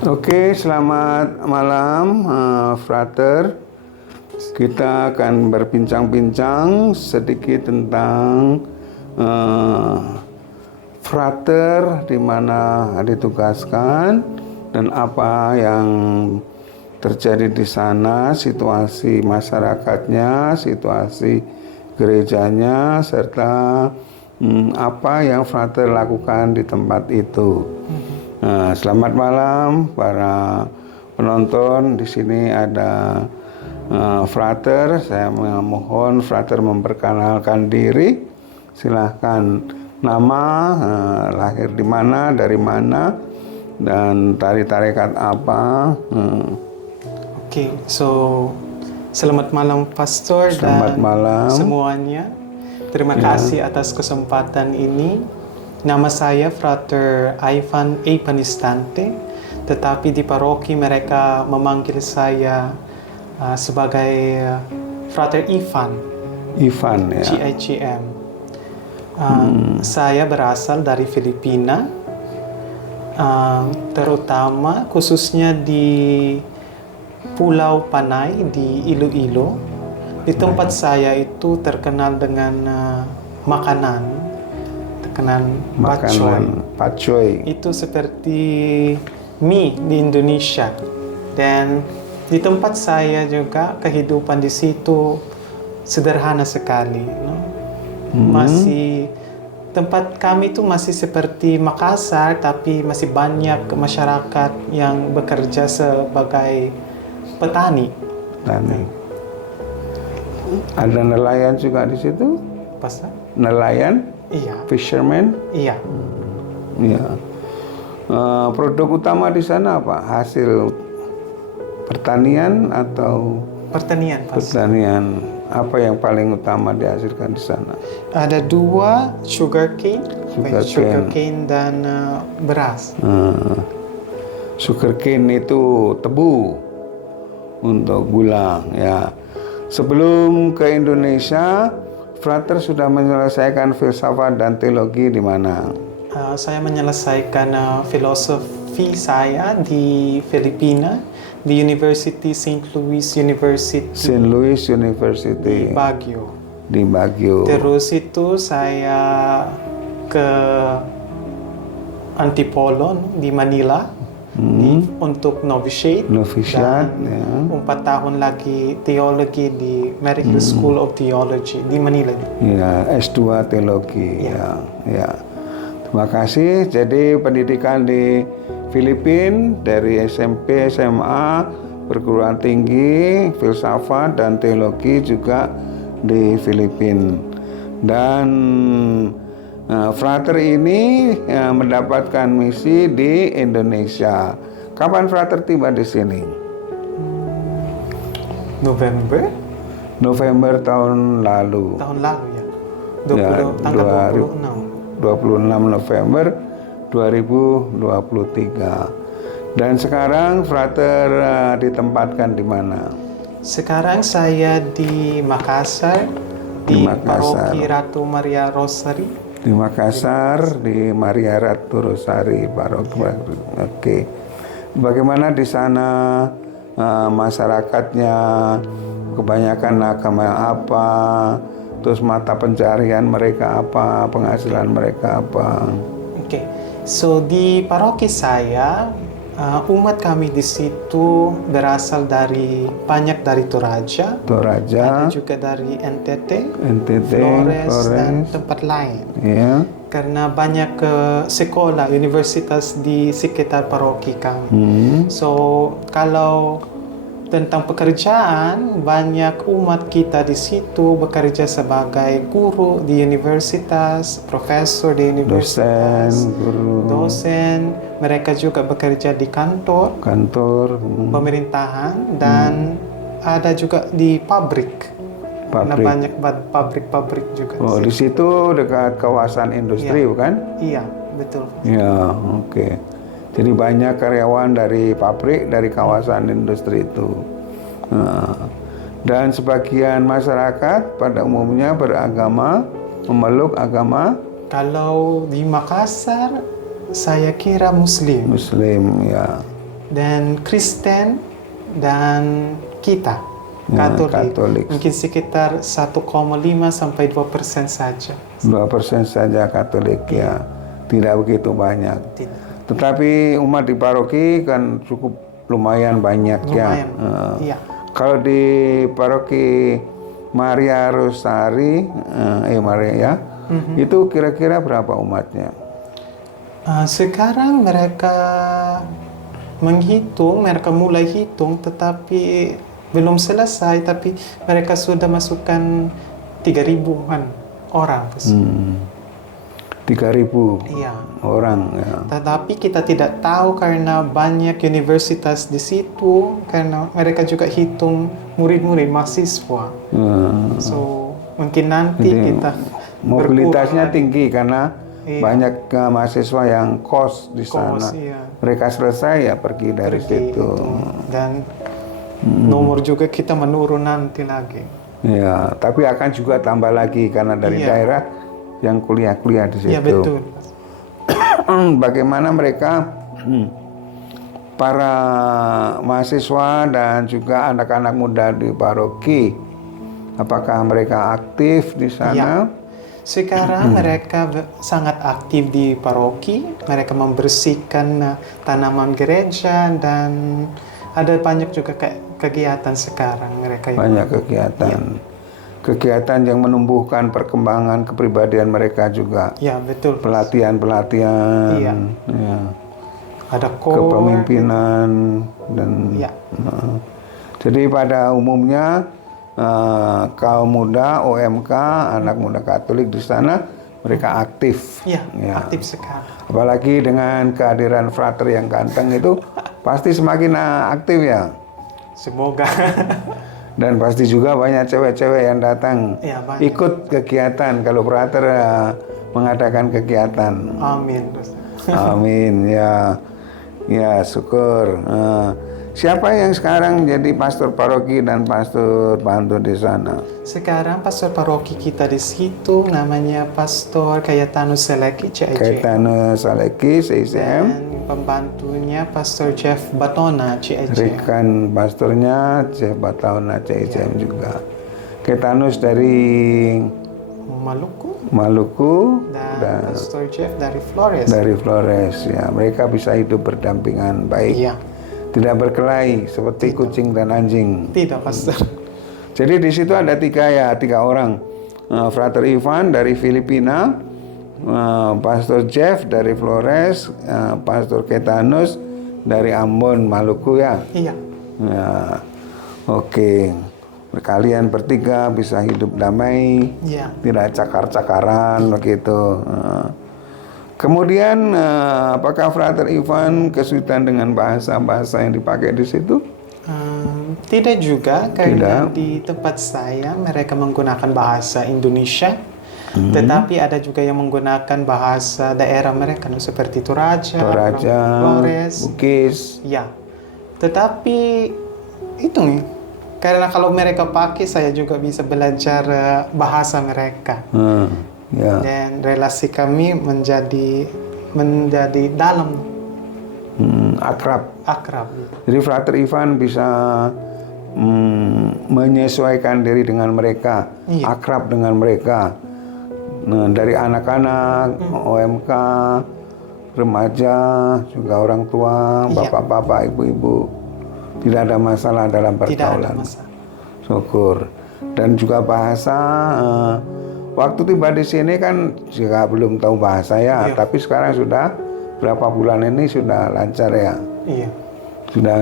Oke, selamat malam, Frater. Kita akan berbincang-bincang sedikit tentang Frater, di mana ditugaskan dan apa yang terjadi di sana, situasi masyarakatnya, situasi gerejanya, serta apa yang Frater lakukan di tempat itu. Selamat malam para penonton. Di sini ada Frater. Saya mohon Frater memperkenalkan diri. Silahkan nama, lahir di mana, dari mana, dan tarekat apa. Oke, selamat malam Pastor Selamat dan malam semuanya. Terima kasih atas kesempatan ini. Nama saya Frater Ivan Epanistante, tetapi di paroki mereka memanggil saya sebagai Frater Ivan. Ivan, ya. GIGM. Saya berasal dari Filipina, terutama khususnya di Pulau Panay di Iloilo. Di tempat saya itu terkenal dengan makanan pacoy. Itu seperti mie di Indonesia. Dan di tempat saya juga kehidupan di situ sederhana sekali, no? Tempat kami itu masih seperti Makassar, tapi masih banyak masyarakat yang bekerja sebagai petani. Ada nelayan juga di situ? Pastor? Nelayan? Iya. Fisherman? Iya. Ya. Produk utama di sana apa? Hasil pertanian atau Pertanian, Pastor. pertanian? Apa yang paling utama dihasilkan di sana? Ada dua, sugarcane dan beras. Sugarcane itu tebu untuk gula, ya. Sebelum ke Indonesia, Frater sudah menyelesaikan filsafat dan teologi di mana? Saya menyelesaikan filosofi saya di Filipina, di University St. Louis University. St. Louis University. Di Baguio. Terus itu saya ke Antipolo di Manila untuk novitiate. Dan 4 tahun lagi teologi di Medical School of Theology di Manila. Ya, S2 teologi. Ya. Terima kasih. Jadi pendidikan di Filipina dari SMP, SMA, perguruan tinggi, filsafat dan teologi juga di Filipina. Dan Frater ini mendapatkan misi di Indonesia. Kapan Frater tiba di sini? November tahun lalu. Ya. Tanggal 26 November 2023. Dan sekarang Frater ditempatkan di mana? Sekarang saya di Makassar, di Paroki Ratu Maria Rosari. Di Makassar, di Maria Ratu Rosari, paroki. Oke. Bagaimana di sana masyarakatnya? Kebanyakan agama apa? Terus mata pencarian mereka apa? Penghasilan mereka apa? Oke. So di paroki saya, umat kami di situ berasal banyak dari Toraja. Ada juga dari NTT, Flores, dan tempat lain. Yeah. Karena banyak sekolah, universitas di sekitar paroki kami. So kalau tentang pekerjaan, banyak umat kita di situ bekerja sebagai guru di universitas, profesor di universitas, dosen. Mereka juga bekerja di kantor pemerintahan, dan ada juga di pabrik. Karena banyak pabrik juga. Oh, di situ dekat kawasan industri, bukan? Iya, betul. Ya, oke. Jadi banyak karyawan dari pabrik, dari kawasan industri itu. Dan sebagian masyarakat pada umumnya beragama, memeluk agama. Kalau di Makassar, saya kira Muslim. Muslim, ya. dan Kristen dan kita Katolik. Mungkin sekitar 1,5 sampai 2% saja. 2% saja Katolik ya. Tidak begitu banyak. Tidak. Tetapi umat di paroki kan cukup lumayan banyak ya. Iya. Kalau di paroki Maria Rosari, Maria ya, itu kira-kira berapa umatnya? Sekarang mereka mereka mulai hitung, tetapi belum selesai, tapi mereka sudah masukkan 3.000-an orang. 3.000 Iya. orang ya. Tetapi kita tidak tahu karena banyak universitas di situ, karena mereka juga hitung murid-murid mahasiswa. So mungkin nanti Jadi, kita mobilitasnya berkurang. tinggi karena Iya. banyak mahasiswa yang kos di sana. Iya. Mereka selesai ya pergi dari situ. Dan nomor juga kita menurun nanti lagi. Ya, tapi akan juga tambah lagi karena dari daerah yang kuliah-kuliah di situ. Iya, betul. Bagaimana mereka para mahasiswa dan juga anak-anak muda di paroki, apakah mereka aktif di sana? Sekarang mereka sangat aktif di paroki. Mereka membersihkan tanaman gereja dan ada banyak juga kegiatan sekarang mereka. Banyak kegiatan. Kegiatan yang menumbuhkan perkembangan kepribadian mereka juga. Ya, betul. Pelatihan-pelatihan. Iya. Ya. Ada Kepemimpinan dan jadi pada umumnya kaum muda OMK, anak muda Katolik di sana mereka aktif. Iya, aktif sekali. Apalagi dengan kehadiran frater yang ganteng itu pasti semakin aktif ya. Semoga. Dan pasti juga banyak cewek-cewek yang datang ikut kegiatan kalau frater mengadakan kegiatan. Amin. Amin ya. Ya, syukur. Siapa yang sekarang jadi pastor paroki dan pastor bantu di sana? Sekarang pastor paroki kita di situ namanya Pastor Cayetanus Saleki, CICM. Cayetanus Saleki, CICM. Dan pembantunya Pastor Jeff Batona, CICM. Rekan pastornya Jeff Batona, CICM juga. Cayetanus dari Maluku dan Pastor Jeff dari Flores. Dari Flores ya. Mereka bisa hidup berdampingan baik. Iya. Tidak berkelahi seperti kucing dan anjing. Tidak, Pastor. Jadi di situ ada tiga orang. Frater Ivan dari Filipina, Pastor Jeff dari Flores, Pastor Cayetanus dari Ambon, Maluku ya. Iya. Ya, oke. Kalian bertiga bisa hidup damai, tidak cakar-cakaran begitu. Kemudian apakah Frater Ivan kesulitan dengan bahasa-bahasa yang dipakai di situ? Tidak juga, karena di tempat saya mereka menggunakan bahasa Indonesia, tetapi ada juga yang menggunakan bahasa daerah mereka seperti Toraja, Flores, Bugis. Ya, tetapi itu nih, karena kalau mereka pakai saya juga bisa belajar bahasa mereka. Dan relasi kami menjadi dalam, akrab. Gitu. Jadi Frater Ivan bisa menyesuaikan diri dengan mereka, akrab dengan mereka. Nah, dari anak-anak, OMK, remaja, juga orang tua, bapak-bapak, ibu-ibu, tidak ada masalah dalam pergaulan. Syukur. Dan juga bahasa. Waktu tiba di sini kan juga belum tahu bahasa ya, tapi sekarang sudah berapa bulan ini sudah lancar ya. Iya. Sudah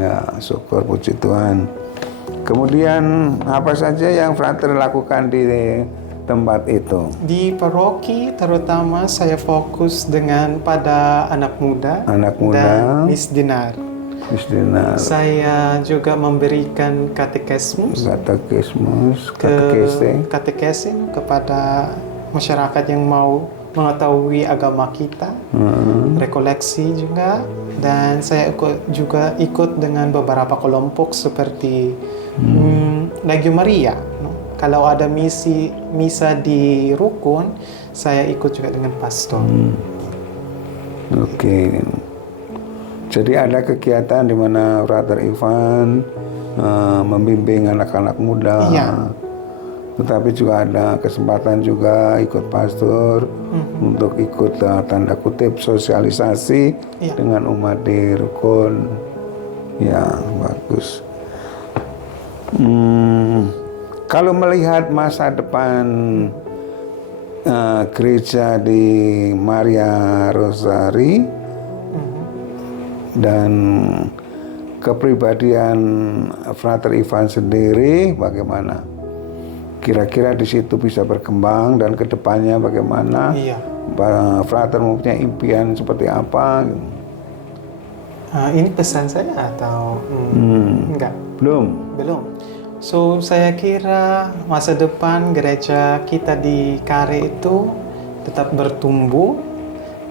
ya, syukur puji Tuhan. Kemudian apa saja yang Frater lakukan di tempat itu? Di paroki terutama saya fokus pada anak muda dan misdinar. Saya juga memberikan katekismus kepada masyarakat yang mau mengetahui agama kita, rekoleksi juga, dan saya juga ikut dengan beberapa kelompok seperti Legio Maria. Kalau ada misa di rukun, saya ikut juga dengan pastor. Oke. Jadi ada kegiatan di mana Frater Ivan membimbing anak-anak muda. Iya. Tetapi juga ada kesempatan juga ikut pastor untuk ikut tanda kutip sosialisasi Iya. dengan umat di rukun. Ya, bagus. Kalau melihat masa depan gereja di Maria Rosari dan kepribadian Frater Ivan sendiri bagaimana? Kira-kira di situ bisa berkembang dan kedepannya bagaimana? Iya. Frater mempunyai impian seperti apa? Ini pesan saya atau enggak? Belum. Belum. So, saya kira masa depan gereja kita di Kare itu tetap bertumbuh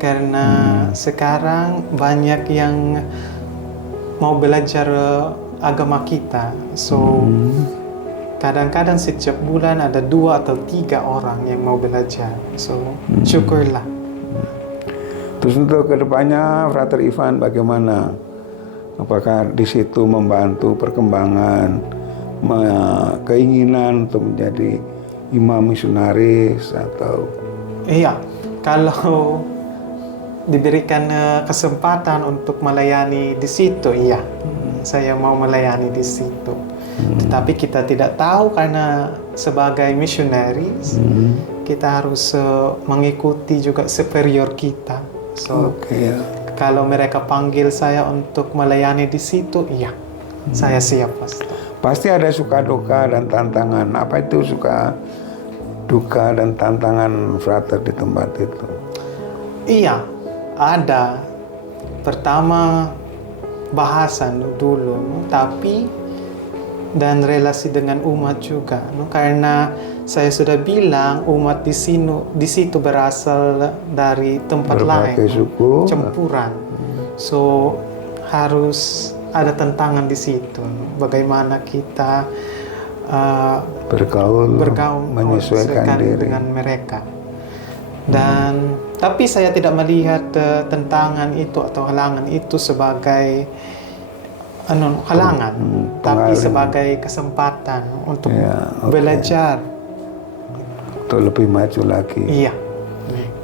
karena sekarang banyak yang mau belajar agama kita. So, kadang-kadang setiap bulan ada 2 atau 3 orang yang mau belajar. So, syukurlah. Terus untuk kedepannya Frater Ivan bagaimana? Apakah di situ membantu perkembangan keinginan untuk menjadi imam misionaris atau? Iya, kalau diberikan kesempatan untuk melayani di situ, iya, saya mau melayani di situ. Tetapi kita tidak tahu karena sebagai misionaris kita harus mengikuti juga superior kita. So, kalau mereka panggil saya untuk melayani di situ, iya, saya siap pasti. Pasti ada suka duka dan tantangan. Apa itu suka duka dan tantangan Frater di tempat itu? Iya, ada. Pertama bahasan dulu, tapi dan relasi dengan umat juga, karena saya sudah bilang umat di situ berasal dari tempat berbagai lain, suku, campuran. So harus ada tantangan di situ. Bagaimana kita bergaul menyesuaikan diri dengan mereka. Dan tapi saya tidak melihat tantangan itu atau halangan itu sebagai halangan, tapi sebagai kesempatan untuk belajar, untuk lebih maju lagi. Iya.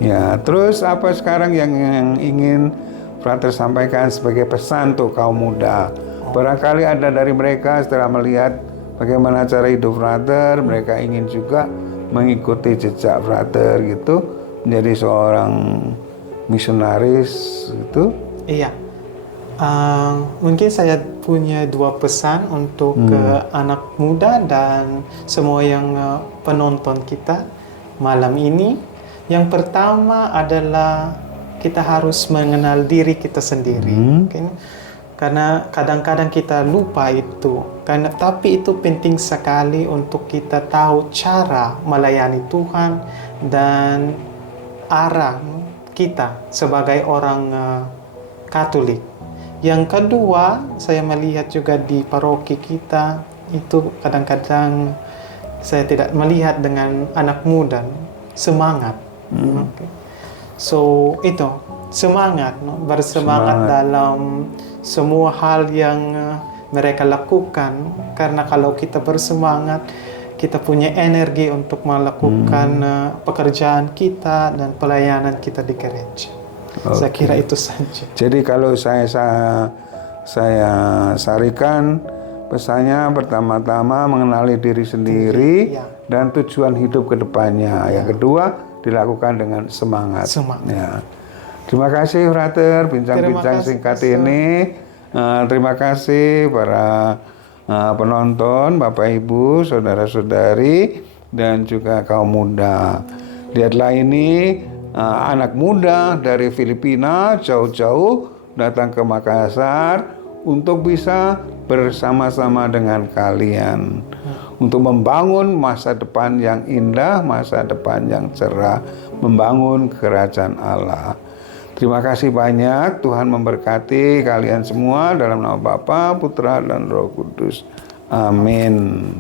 Ya, terus apa sekarang yang ingin Frater sampaikan sebagai pesan untuk kaum muda? Barangkali ada dari mereka setelah melihat bagaimana cara hidup Frater, mereka ingin juga mengikuti jejak Frater gitu, menjadi seorang misionaris gitu. Iya. Mungkin saya punya 2 pesan untuk anak muda dan semua yang penonton kita malam ini. Yang pertama adalah kita harus mengenal diri kita sendiri. Okay? Karena kadang-kadang kita lupa itu. Tapi itu penting sekali untuk kita tahu cara melayani Tuhan dan arah kita sebagai orang Katolik. Yang kedua, saya melihat juga di paroki kita itu kadang-kadang saya tidak melihat dengan anak muda semangat. Okay. So itu semangat, bersemangat dalam semua hal yang mereka lakukan. Karena kalau kita bersemangat, kita punya energi untuk melakukan pekerjaan kita dan pelayanan kita di gereja. Saya kira itu saja. Jadi kalau saya sarikan pesannya pertama-tama mengenali diri sendiri dan tujuan hidup ke depannya. Yang kedua dilakukan dengan semangat. Ya. Terima kasih Frater bincang-bincang singkat ini. Terima kasih para penonton, Bapak Ibu, saudara-saudari dan juga kaum muda. Lihatlah ini anak muda dari Filipina jauh-jauh datang ke Makassar untuk bisa bersama-sama dengan kalian untuk membangun masa depan yang indah, masa depan yang cerah, membangun kerajaan Allah. Terima kasih banyak, Tuhan memberkati kalian semua dalam nama Bapa, Putra dan Roh Kudus. Amin.